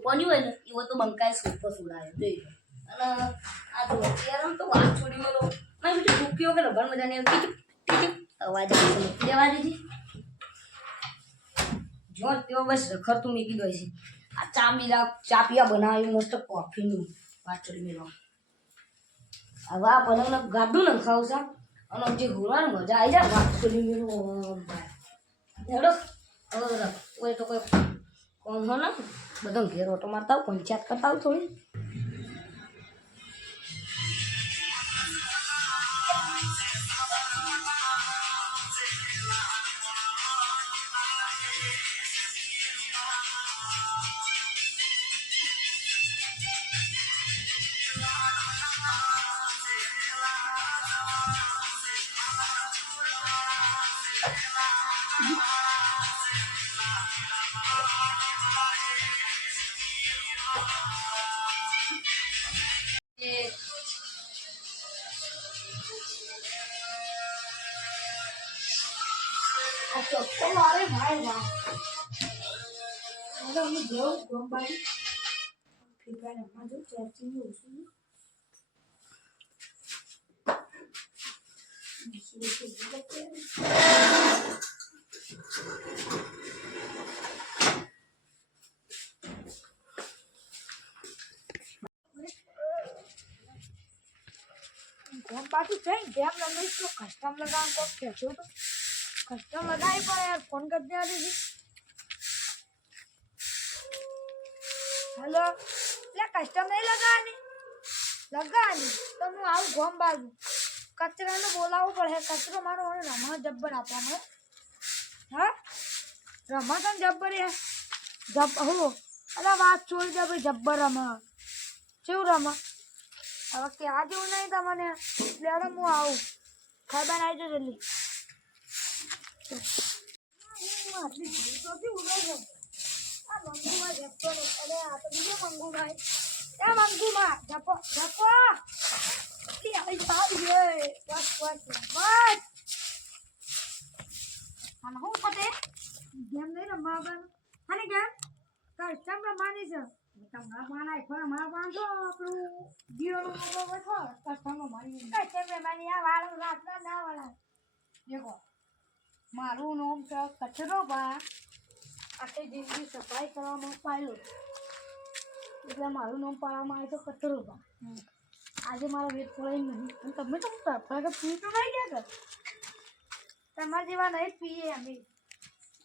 સોપોની હોય ને એવો તો બંકાએ સોફો સુડાયો. જોઈ અને આ જો અત્યારે તો વાત છોડી મેલો મેં બીજું ડૂક્યો કે રબર મજાની એમ, ટીચુક અવાજ દેવા દીધી. જો તેઓ બસ રખડતું મૂકી ગઈ છે. આ ચા પીલા ચા પીવા બનાવી, મસ્ત કોફીનું છોડી મેલો હવે આ પલંગને ગાડું ને ખાવ છે. અને જે ઘોરવાની મજા આવી જાય, વાત છોડી મેલો હેડો, હવે તો કોઈ કોણ હો ને? બધા ઘેર ઓટો મારતા આવું પંચાયત કરતા આવું થોડી. આ ચોખ્ખો મારે ભાઈ ભાઈ હવે અમે જેવું ગમબાઈ ફીફા રમવા જો ચર્ચી ઓછું ગેમ પાછું થઈ ગેમ રમીશ તો કસ્ટમ લગાવવાનું કોક કસ્ટમ લગાવી પણ યાર, ફોન કરી દેવા દીધી હેલો? એટલે કસ્ટમ નહીં લગાવવાની લગાવવાની તો હું આવું ગોમ બાજુ. કચરાને બોલાવવું પડે. કચરો મારો મને રમા જબ્બર આપવા મળે હા? રમા ને જબ્બર યાર જબ, હો. અરે વાત છોડી દે ભાઈ, જબ્બર રમા કેવું રમા હવે ક્યાં જેવું નહીં તમને? લેડો હું આવું. ખબર આવી જજો જલ્દી. ગેમ નહીં રમવા આવવાનું હાને ગેમ કસ્ટમ રમવાની છે તમારા પાના ખોરા મારા પાંચો આપણું જીઓનો મોટો બેઠો કસ્ટમર મારી કસ્ટમ રમવાની આ વાળો રાતના ના વાળા દેખો મારું નામ છે કચરો બા આખી જિંદગી સફાઈ કરવામાં પાડ્યો એટલે મારું નામ પાડવામાં આવે તો કચરો બા આજે મારો વેટ પડાય નહીં. અને તમે તો સફાઈ તો પી તો નહીં ગયા તમારા જેવા નહીં પીએ અમે.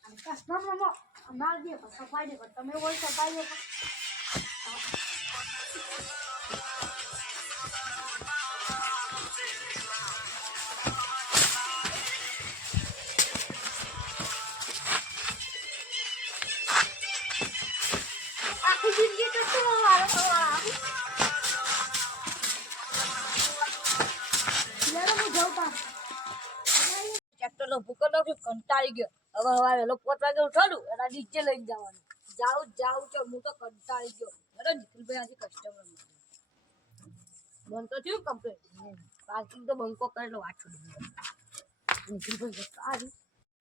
કસ્ટમર કસ્ટમ રમો અમારે દે સફાઈ દે તમે હોય સફાઈ દે ટ્રેક્ટર ભૂકો નાખ્યો કંટાળી ગયો. હવે હવે વેલો પોત વાગે ઉઠાડું એના નીચે લઈને જવાનું. જાઉં જાઉં તો હું તો કંટાળી ગયો. બરો નિખિલભાઈ આજે કસ્ટમર મન તો થયું કમ્પ્લેટ પાર્કિંગ તો બંકો કરેલો, વાંચું નિખિલભાઈ સારું.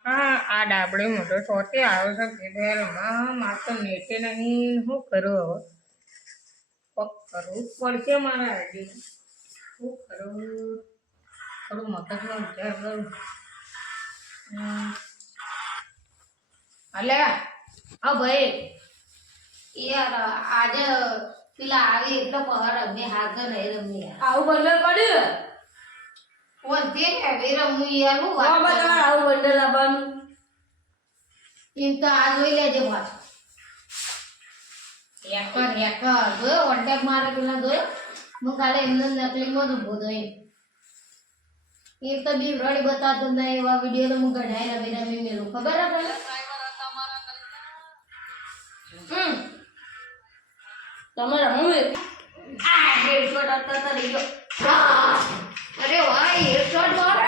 હા, આ ડાબડે મોટો સોતે આવ્યો છે ફેરવેલમાં માર તો નેટે નહીં શું કરું હવે? પક કરવું પડશે મારા આજે શું કરું થોડું મગજનો વિચાર કરું. અલે હા ભાઈ. યાર આજે પેલા આવી એટલે પહાડ રમે હાગર નહીં રમી આવું બંડલ પડ્યું? કોણ તે હવે રમું યાર હું વાત આવું બંડલ લાવવાનું એમ તો આ જોઈ લેજે પાછું હેકર હેકર જોયો વોટ્સએપ મારે પેલા જોયો? હું કાલે એમને નકલીમાં જ ઊભો એમ. એ તો બી રડી બતાવતો નહીં એવા વીડિયો તો હું કઢાઈ રમી રમી મેલું. ખબર હે તને હમ. તમે રમવું એક આ હેડશોટ હતા રહી ગયો અરે ભાઈ હેડશોટ મારે.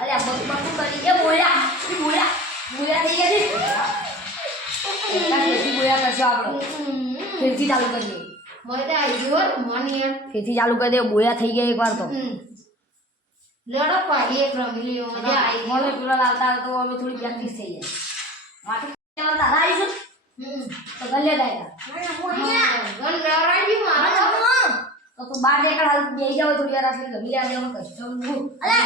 અરે બક બક કરી એ બોલ્યા. એ થઈ ગયા છે ફેરથી બોલ્યા કરશો આપણે. ફેરથી ચાલુ કરીએ મને તો આવી ગયો મન. યાર ફેરથી ચાલુ કરી દે બોયા થઈ ગયા એકવાર તો. હમ. લડો પાડી એક રમી લ્યો મજા આવી મને પેલા લાવતા તો અમે થોડી પ્રેક્ટિસ થઈ જાય. માટે તારા આવીશું તો બાર દેખાડ હાલ બેસી જાવ થોડી વાર આટલી ગમી યાર હું કસ્ટમનું અલે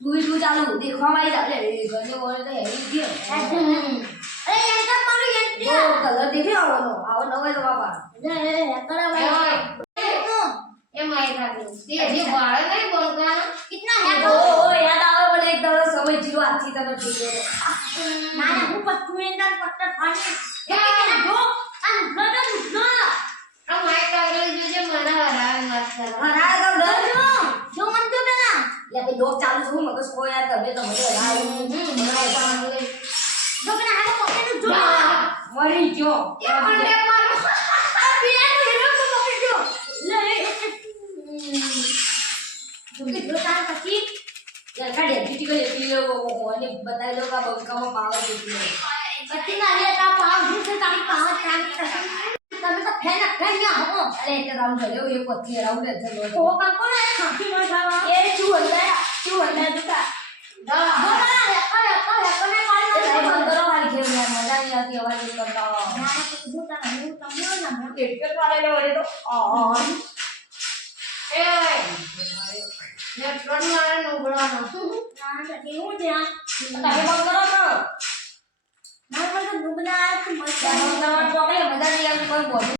તું તું ચાલુ. દેખવા આવી તો હેવી ગયો. જો. કલર દેખી આવવાનો આવો નવો તો બાપા. એ મારી સાથે તે જે વાળ નહીં ઓ જીરો હાથથી તને ઠીક આ મારી કાગળ જોજે મારા હરાવે મત કરવા હરાય તો ડર યા કે ડોક ચાલુ છું મગજ કો યાર તમે તો મને જો મરી ગયો. એ મને ફેના કન્યા હો અરે એક રાઉન્ડ કર્યો એક વચ્ચે એ ચુ હંદાયા કોને પાડી દે બંદરો વાળી ખેલ યાર મજા નહીં આવતી અવાજ કરતા ના દુકા ના હું તમને ના મેં કેટ વાળેલો વરે આ એ ને ત્રણ વાળે નો ગણવાનો ના કેવું છે આ તમે બંધ કરો તો મારા પાસે ડૂબના મજા મજા આવતી કોઈ બોલ